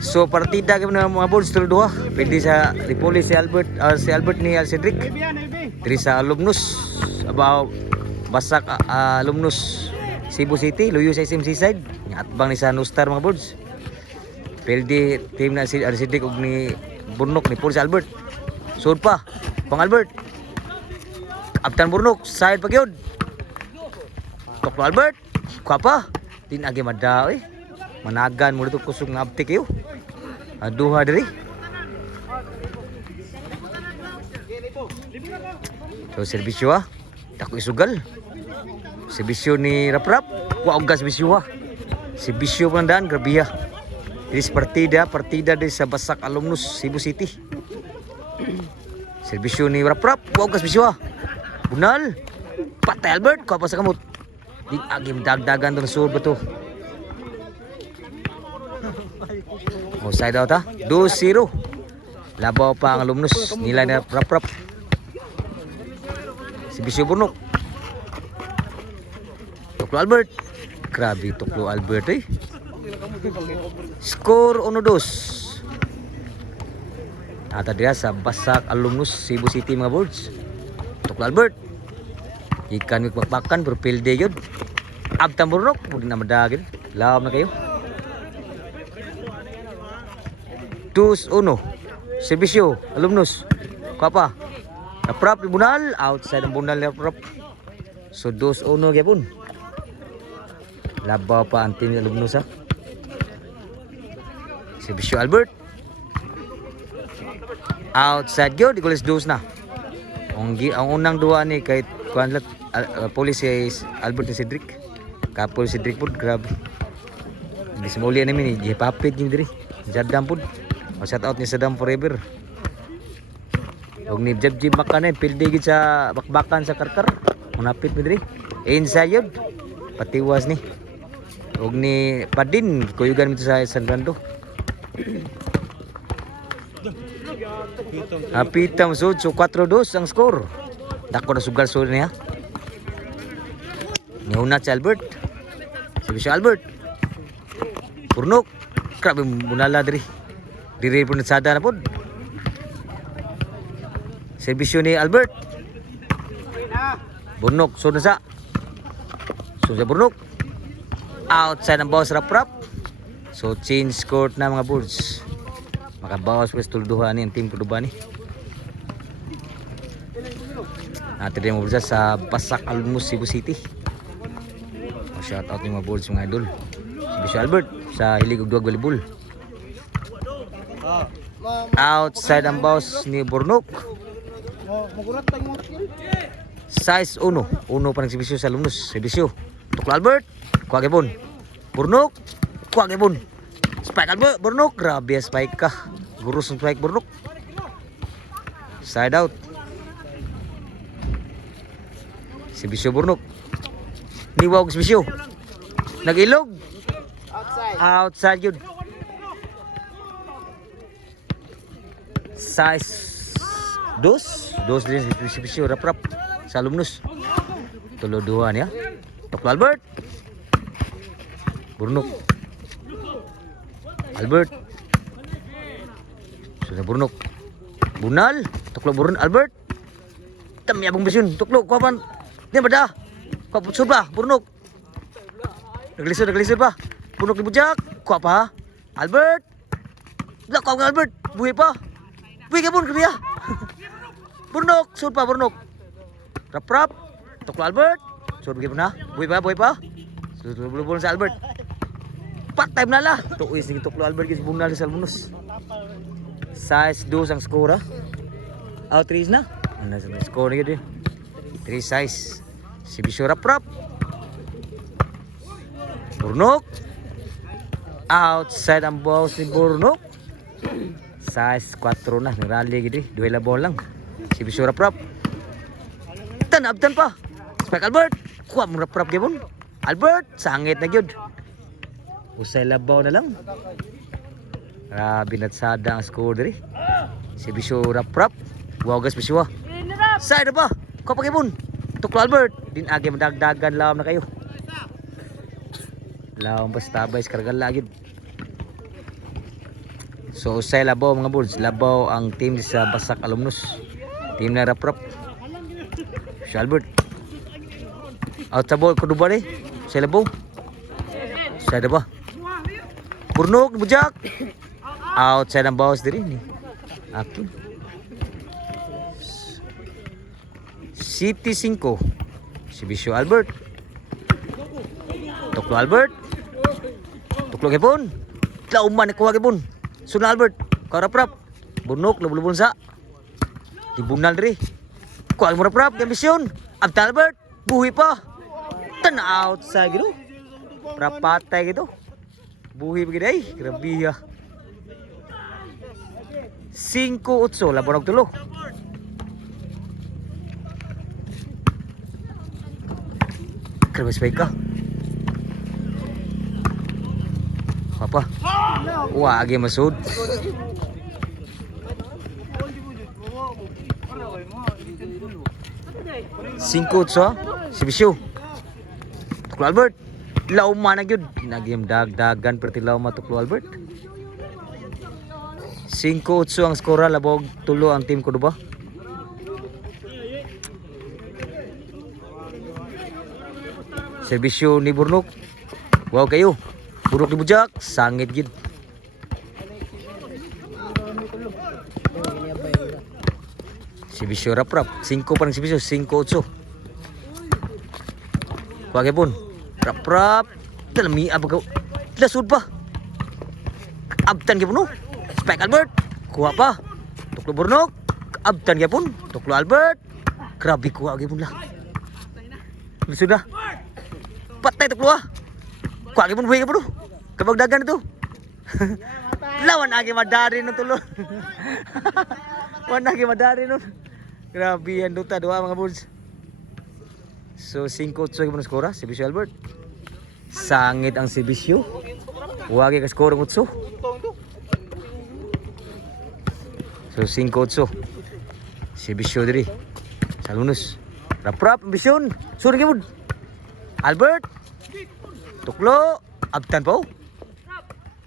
So partida kami na mga boards tulo duha. Pwede sa Ripoli si Albert ni Cedric. Diri sa alumnus about Basak alumnus Cebu City, luyo sa SMC side. Atbang ni sa Nustar mga boards. Pwede team na si Cedric ug ni Burnok ni Paul si Albert. Sud pa pang Albert. Kaptan Burnok side pa gyud. Toklo Albert. Kuha pa. Din agi madaw eh. Managan mo dito kusog nga aptik yo. Duha diri. So serbisyo tako isugal. Serbisyo ni Raprap. Wa og serbisyo Serbisyo pandaan grabe This partida di sa Basak Alumnus Cebu City. Serbisyo ni Raprap. Wa og serbisyo Bunal. Patay Albert kuha pa sa kamot. Din agi dagdagan to sul beto. Side out 2-0. Labaw pa ang alumnus. Nilay na Raprap. Si Bisyo Burnok. Toklo Albert. Grabe Toklo Albert eh. Score 1-2. Ata dia sa Basak Alumnus Cebu City mga boards. Toklo Albert. Ikan mikbakbakan berpilde yun. Abtan Burnok. Muli na madagin. Lawam na kayo. 2-1. Serbisyo alumnus. Kuapa? Raprap di Bunal. Outside ang Bunal ni Raprap. So 2-1 gyapon. Labaw pa ang team ni alumnus Serbisyo Albert. Outside gyud di goles 2 na. Ang unang duwa ni kay kuanlat police Albert ni Cedric. Kapol Cedric pud grabe. Di semuli na mi ni papit gyud diri. Jadam pud. Shout out ni Saddam Forever. Og ni Jeb Makanay pildi gid sa bakbakan sa karkar. Munapit mi diri. Inside yun. Patiwas ni. Og ni Padin kuyugan mi sa San Fernando. Apitam sud so 4-2 ang score. Dako na sugal sud niya. Ni una si Albert. Si Albert. Burnok. Grabe munala diri. Diri pun sada na pud. Serbisyo ni Albert. Burnok so na sa. So sa Burnok. Outside ang bawas Raprap. So change court na mga boards. Makabawas pa tulduhan ni ang team kuduban ni. Natin din mo sa Basak Alumnus Cebu City. Shout out ni mga boards mga idol. Serbisyo Albert sa hilig og duwag volleyball. Outside ang boss ni Burnok. Size 1. Uno pa nagsibisyo sa alumnus. Sibisyo. Toklo Albert. Kuha gipon. Burnok. Kuha gipon. Spike Albert. Burnok. Grabe spike ka. Gurus ng spike Burnok. Side out. Sibisyo Burnok. Niwag sibisyo. Nag-ilog. Outside yun. Size 2 din si Raprap sa alumnus. Tulo duha niya. Toklo Albert. Burnok. Albert. Sudah Burnok. Bunal. Toklo Burnok Albert. Tam yabong bisyon. Toklo kuapan. Di bada. Kuaput ba? Burnok. Naglisod pa. Burnok dibujak. Kuapa? Albert. Dak kuap Albert. Buhi pa. Buhi ka pun kriya. Burnok, sud pa Burnok. Raprap. Toklo Albert. Sud bagi na. Buhi pa. Sud bulbul sa Albert. Part time na la. Tuoy sige Toklo Albert gis bunal sa alumnus. Size 2 ang score. Out 3 na. Ano sa score ni 3 size. Si Bisyo Raprap. Burnok. Outside ang ball si Burnok. Size 4 na. Nirali gini. Duela ball lang. Si Bisyo Raprap. Abtan pa. Spike Albert. Kuha mo Raprap gipon. Albert. Sangit na gyud. Usay labaw na lang. Grabe natsada ang score diri. Si Bisyo Raprap. Wagas Bisyo. Side pa. Kuha pa gipon. Toklo Albert. Din agi madagdagan lawam na kayo. Lawam basta bay kargal lagi. So usay labaw mga boards, labaw ang team sa Basak Alumnus. Team na Raprap. Si Albert. Out sa ball, kudo ba rin? Sa labaw. Sa ba? Burnok, bujak. Outside ang bawas diri ni. Akin. City 5. Si Bisyo Albert. Tuklo Albert. Tuklo kipon. Lauman ko kipon. Suna Albert. Karaprap. Burnok, lubulubon sa. Dibunal diri. Kual mo raprap, ambisyon. Abta Albert. Buhi pa. Tan outside gitu. Rapatay gitu. Buhi begini ay. Grabe ya. 5-8 laban og tulo. Grabe spike ka. Apa? Wah, agi masud. Singko sa si Bisyo. Tuklo Albert. Lauma na gyud. Nagim dagdagan perti lauma Tuklo Albert. 5-8 ang skora, labog tulo ang team ko ba? Serbisyo ni Burnok. Wow kayo. Burnok ni Bujak, sangit gid. Serbisyo Raprap, 5 pa ng serbisyo, 5-8. Kuwage pun. Raprap, dalami abagaw. Lasud pa. Abtan gyud no. Spike Albert, kuha pa. Tuklo Burnok, abtan gyapon. Tuklo Albert. Grabe kuha gyapon lah. Sudah. Patay tuklo ah. Kuha gyapon buhi gyapon. Kabag dagan ito. Lawan agi madari no tulo. Wan agi madari no. Grabe yan duta dua mga bulls. So 5-8 gyapon skora si Bisyo Albert. Sangit ang si Bisyo. Wagi ka skora ng 8. So 5-8. Si Bisyo diri. Sa Alumnus. Raprap, Bisyon. Suri gyud. Albert. Tuklo. Abtan pa.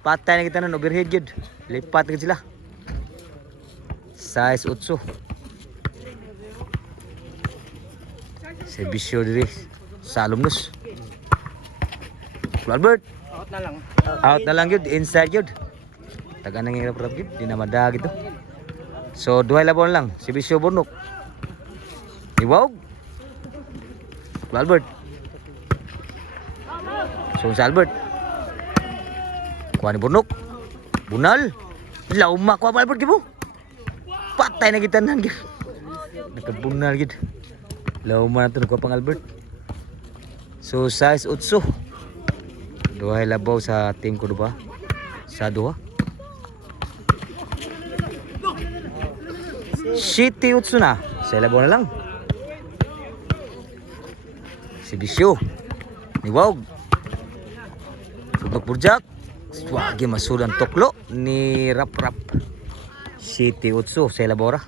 Patay na kita ng overhead gyud. Lipat na sila. Size 8. Si Bisyo diri. Sa Alumnus. Tuklo Albert. Out na lang gyud. Inside gyud. Taga nang hirap-hirap gyud. Di na madag ito. So, duhay labon lang. Si Bisyo Burnok. Iwag. Albert. So, si Albert. Kuha ni Burnok. Bunal. Lauma. Kuha pa Albert gibo. Patay na kita nan. Nakabunal gid. Lauma na ito. Kuha pang Albert. So, size 8. Duhay labaw sa team ko ba? Sa duha. City 8 na. Sa labaw na lang. Si Bisyo. Ni Wog. Burnok Burjak. Swagi masud ang tuklo ni Raprap. City 8 sa labaw ra.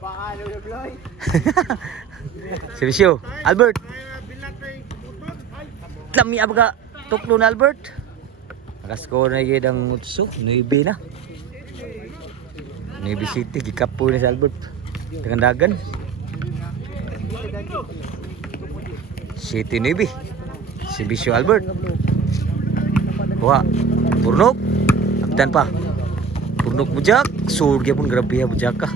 Si Bisyo. Albert. Lami abaga tuklo na Albert. Nakaskor na gid ang 8. 9 na. 9 City. Gikapoy na si Albert. Dengan dagan City Navy. Si Bisyo Albert. Wah, Burnok. Abtan pa. Burnok Bujak. Surga pun grabe ya Bujak ka.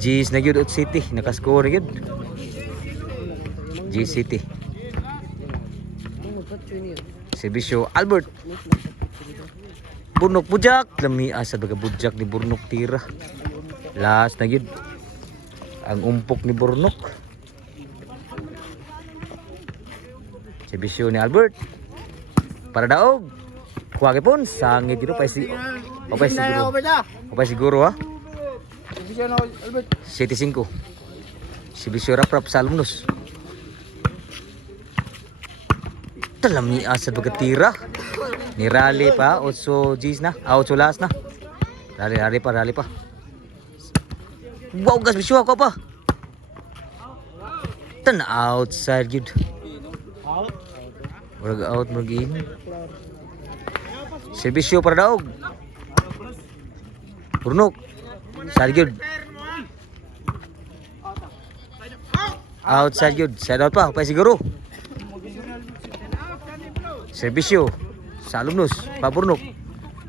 G's na gyud City. Nakaskor gyud. G City. Si Bisyo Albert. Burnok Bujak. Lami asa baga Bujak ni Burnok tira. Last na gyud. Ang umpok ni Burnok. Si Bisyo ni Albert. Para daog. Kuha pun sangit dito pa si siguro. Pa siguro ha. City 5. Si Bisyo Raprap sa Alumnus. Talami asad bagatira. Ni rally pa 8 G's na. 8 last na. Rally pa. Wow, gas Bisyo ako pa. Tan outside gid. Murag out mag-in. Si Bisyo para daog. Burnok. Side good. Outside good. Side out pa. Upay siguro. Servisyo. Sa alumnus. Pa Burnok.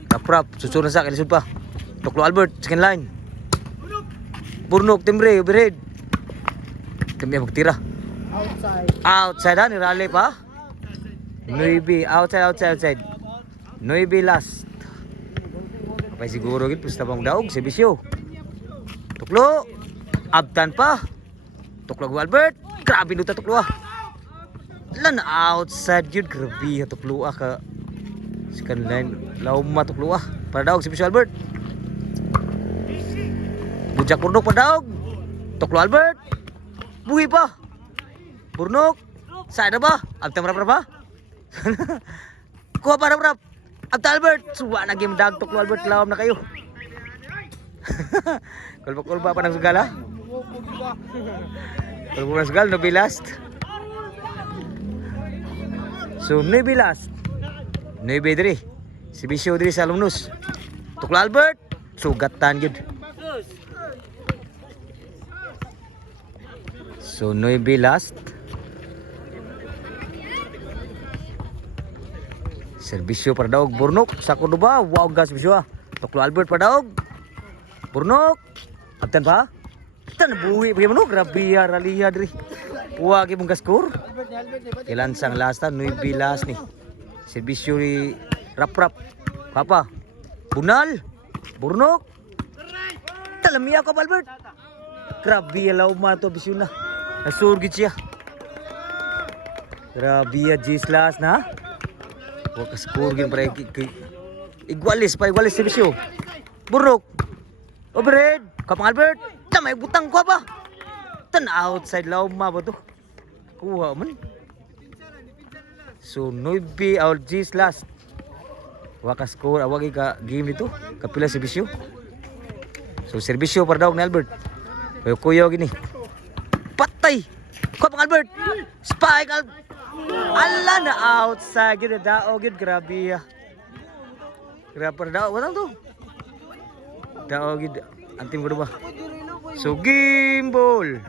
Kaprap. Susunod sa kalisod pa. Tuklo Albert. Second line. Burnok. Timbre. Overhead. Timbre magtira. Outside ha. Nirali pa. 9. Outside. 9 last. Kapay siguro gid pusta pang daog. Servisyo. Tuklo. Abtan pa. Tuklo go Albert. Grabe nuta tuklo ah. Lan outside yun. Grabe ha tuklo ah ka. Second line. Lauma tuklo ah. Para daog servisyo Albert. Bujak Burnok pa daog. Tuklo Albert. Buhi pa. Burnok. Sada ba? Abtan marap pa. Kuha pa rap. Abtan Albert. Suwa na game dag tuklo Albert. Lawam na kayo. Kulba pa ng sugal ha. Kulba ng sugal. No be last. So no be last. No be diri. Servisyo diri sa alumnus. Tuklo Albert. Sugatan gid. So no be last. Servisyo para daog Burnok. Sako do ba? Wow gas servisyo ah. Tuklo Albert para daog. Burnok. Abtan pa? Tan buhi bagi manok. Grabe raliha diri. Wa gi mong score. Ilan sang last ta? 9 last ni. Servisyo ni rap. Papa. Bunal. Burnok. Talamiya ka Albert. Grabe law man to bisyo na. Nasurgit siya. Grabe G's last na. Wa ka score gin para igualis servisyo. Burnok. Overhead. Kapang Albert. May butang ko ba? Tan outside lauma ba to? Kuha man. So 9 out G's last. Wa ka score awagi ka game nito. Kapila servisyo. So servisyo para daog ni Albert. Kuyo gini. Patay. Kapang Albert. Spike Ala na outside gid daog gid grabe. Grabe para daog watang to. Daog gid antim ko ba? So game ball.